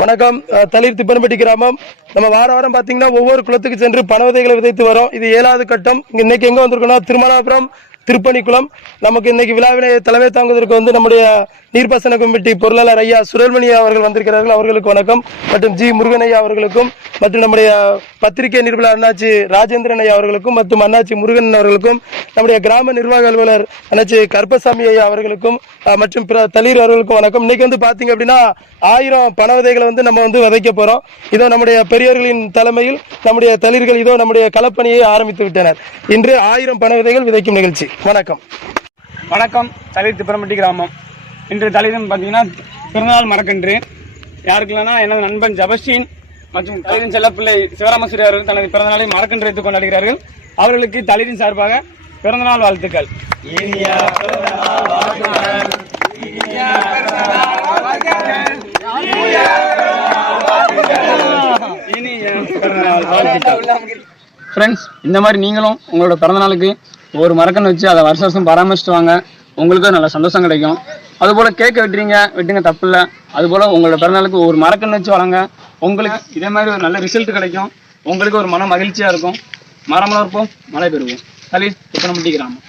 வணக்கம். தளிர் திப்பன்பட்டி கிராமம். நம்ம வாரம் பாத்தீங்கன்னா ஒவ்வொரு குளத்துக்கு சென்று பண விதைகளை விதைத்து வரோம். இது 7வது கட்டம். இன்னைக்கு எங்க வந்திருக்கோம்னா திருமணாபுரம் திருப்பணிக்குளம். நமக்கு இன்னைக்கு விழாவினை தலைமை தாங்குவதற்கு நம்முடைய நீர்ப்பாசன கமிட்டி பொருளாளர் ஐயா சுரல்மணி அவர்கள் வந்திருக்கிறார்கள். அவர்களுக்கு வணக்கம். மற்றும் ஜி முருகன் ஐயா அவர்களுக்கும், மற்றும் நம்முடைய பத்திரிகை நிருபர் அண்ணாச்சி ராஜேந்திரன் ஐயா அவர்களுக்கும், மற்றும் அண்ணாச்சி முருகன் அவர்களுக்கும், நம்முடைய கிராம நிர்வாக அலுவலர் அண்ணாச்சி கருப்பசாமி ஐயா அவர்களுக்கும், மற்றும் பிற தளிர் அவர்களுக்கும் வணக்கம். இன்னைக்கு பாத்தீங்க அப்படின்னா 1000 பண விதைகளை நம்ம விதைக்க போறோம். இதோ நம்முடைய பெரியவர்களின் தலைமையில் நம்முடைய தளிர்கள் இதோ நம்முடைய களப்பணியை ஆரம்பித்து விட்டனர். இன்று 1000 பண விதைகள் விதைக்கும் நிகழ்ச்சி. வணக்கம். வணக்கம். தளிர் திப்பன்பட்டி கிராமம். இன்று தளிரும் பார்த்தீங்கன்னா பிறந்தநாள் மரக்கன்று. யாருக்கு இல்லைன்னா எனது நண்பன் ஜபஸ்டின் மற்றும் தளிரின் செல்லப்பிள்ளை சிவராமஸ்வரி அவர்கள் தனது பிறந்தநாளை மரக்கன்று வைத்துக் கொண்டாடுகிறார்கள். அவர்களுக்கு தளிரின் சார்பாக பிறந்தநாள் வாழ்த்துக்கள். ஃப்ரெண்ட்ஸ், இந்த மாதிரி நீங்களும் உங்களோட பிறந்தநாளுக்கு ஒரு மரக்கன்று வச்சு அதை வருஷம் பராமரிச்சுட்டு வாங்க. உங்களுக்கு நல்ல சந்தோஷம் கிடைக்கும். அதுபோல் கேட்க வெட்டுங்க தப்பு இல்லை. அதுபோல் உங்களோட பிறந்தநாளுக்கு ஒரு மரக்கன்று வச்சு வளங்க. உங்களுக்கு இதே மாதிரி ஒரு நல்ல ரிசல்ட் கிடைக்கும். உங்களுக்கு ஒரு மன மகிழ்ச்சியாக இருக்கும். மரம் வளர்ப்போம், மழை பெறுவோம். தளிர் திப்பன்பட்டி கிராமம்.